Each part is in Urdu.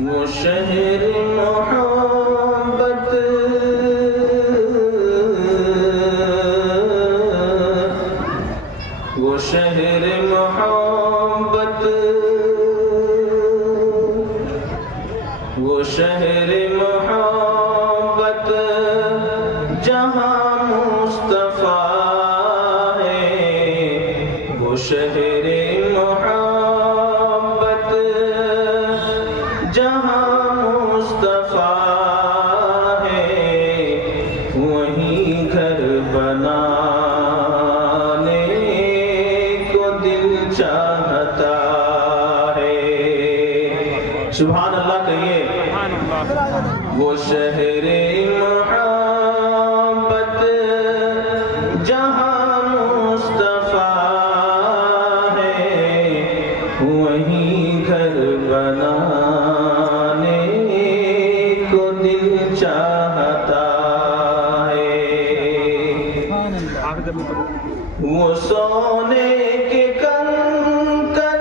وہ شہر محبت وہ شہر محبت وہ شہر محبت جہاں مصطفیٰ ہے وہ شہر محبت جہاں مصطفیٰ ہے وہیں گھر بنانے کو دل چاہتا ہے۔ سبحان اللہ کہیے۔ وہ شہر محبت جہاں مصطفیٰ ہے وہیں گھر بنانے کو دل چاہتا ہے۔ وہ سونے کے کنکر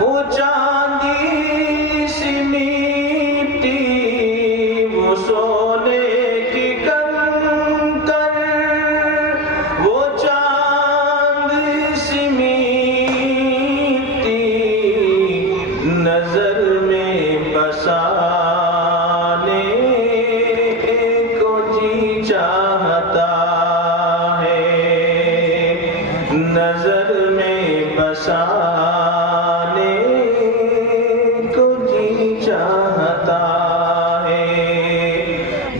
وہ چاندی سی مٹی وہ سونے کی کنکر وہ چاند سی مٹی نظر میں بسانے کو جی چاہتا ہے نظر میں بسانے کو جی چاہتا ہے۔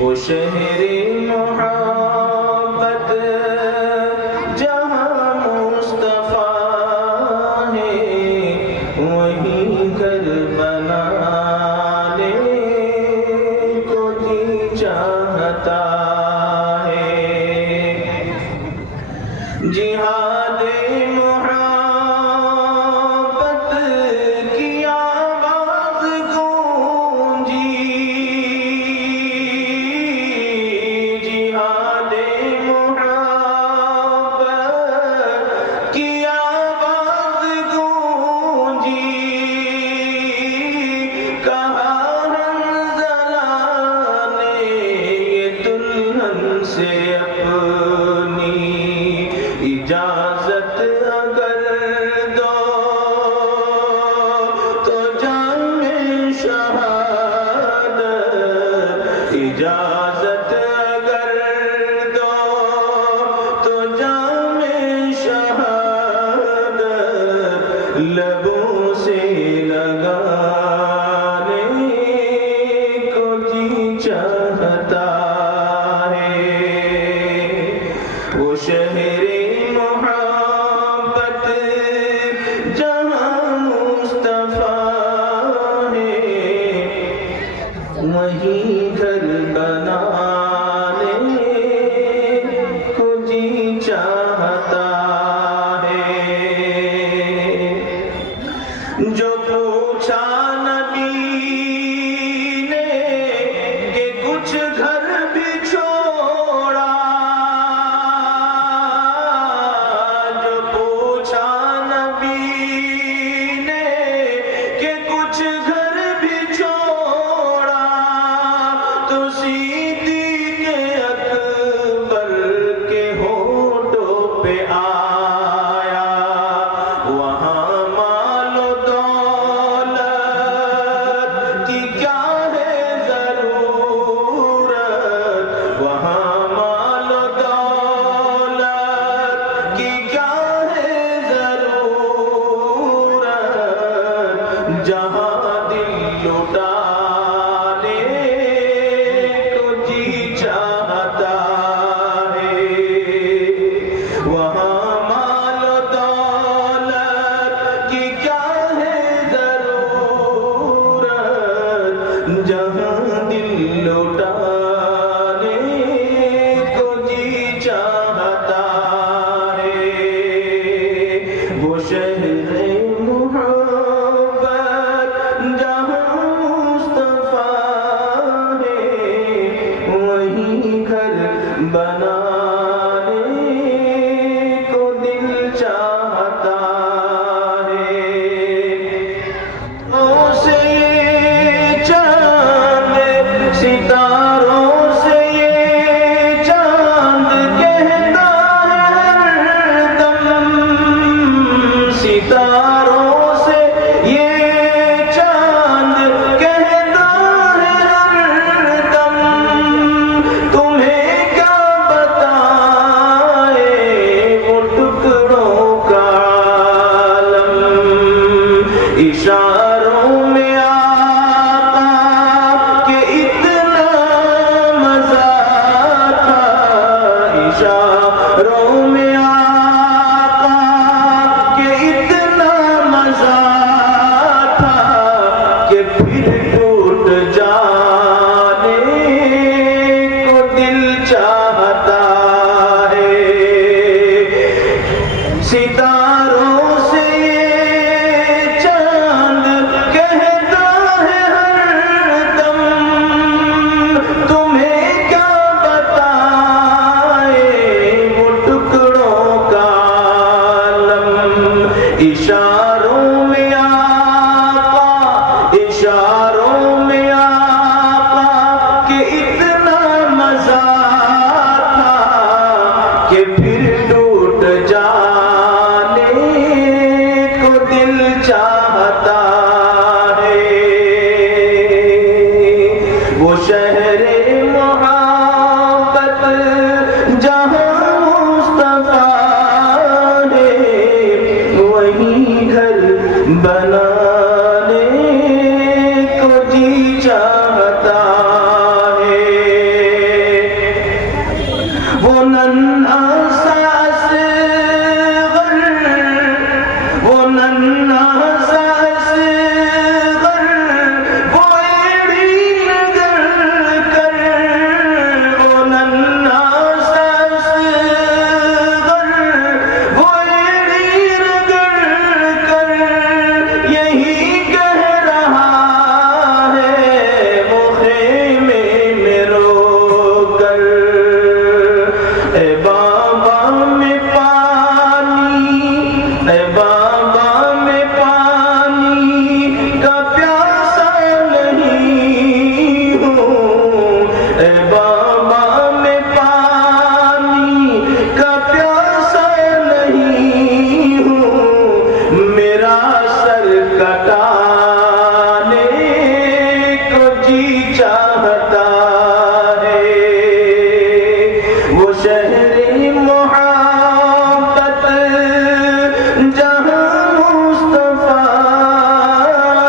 وہ شہر محبت جہاں مصطفیٰ ہے وہیں گھر بنانے کو جی چاہتا ہے۔ جہاد محبت کی آواز گونجی جہاد محبت کی آواز گونجی کہا حنظلہ نے یہ دلہن سے اپنی اجازت اگر دو تو جام شہادت اجازت اگر دو تو جام شہادت لبوں سے لگانے کو جی چاہتا ہے۔ وہ شہر محبت جہاں مصطفیٰ ہے وہیں گھر بنانے کو جی چاہتا ہے۔ جو پوچھا نبی نے کہ کچھ گھر بھی چھوڑا جو پوچھا نبی نے کہ کچھ گھر بھی چھوڑا تو صدیق اکبر کے ہونٹوں پہ آیا وہاں مال و دولت کی کیا ہے ضرورت وہاں مال و دولت کی کیا ہے ضرورت جہاں دل لٹانے کو جی چاہتا ہے وہاں مال و دولت کی کیا ہے ضرورت جہاں دل لٹانے کو جی چاہتا ہے۔ وہ شہر محبت جہاں مصطفیٰ ہے وہیں گھر بنانے کو دل چاہتا ہے۔ اسے اشاروں میں آقا کہ اتنا مزہ تھا، اشاروں میں آقا کہ اتنا مزہ تھا کہ پھر ٹوٹ جانے کو دل چاہتا ہے۔ ستاروں سے یہ چاند کہتا ہے ہر دم، تمہیں کیا بتائے وہ ٹکڑوں کا عالم۔ اشاروں میں آقا، اشاروں میں آقا کہ اتنا مزہ تھا کہ پھر ٹوٹ جانے کو دل چاہتا ہے۔ وہ شہر محبت جہاں مصطفیٰ ہے، وہیں گھر بنانے کو جی چاہتا ہے۔ وہ ننھا سا اصغر، وہ ننھا سا اصغر، وہ ایڑی رگڑ کر، وہ ننھا سا اصغر، وہ ایڑی رگڑ کر یہی کہہ رہا ہے وہ خیمے میں رو کر، اے بابا میں پانی، اے بابا میں پانی کا پیاسا نہیں ہوں، اے بابا میں پانی کا پیاسا نہیں ہوں، میرا سر کٹانے کو جی چاہتا ہے۔ وہ شہر محبت جہاں مصطفیٰ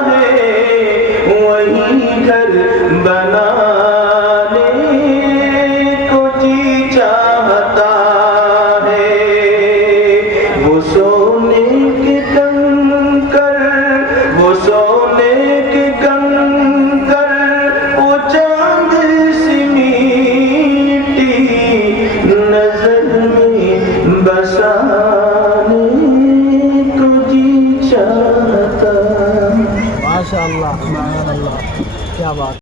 ہے، وہیں گھر بنانے کو جی چاہتا ہے۔ وہ سونے کے کنکر، وہ سونے کے کنکر، وہ چاند سی میٹھی نظر میں بسانے کو جی چاہتا۔ ماشاء اللہ، سبحان اللہ، کیا بات۔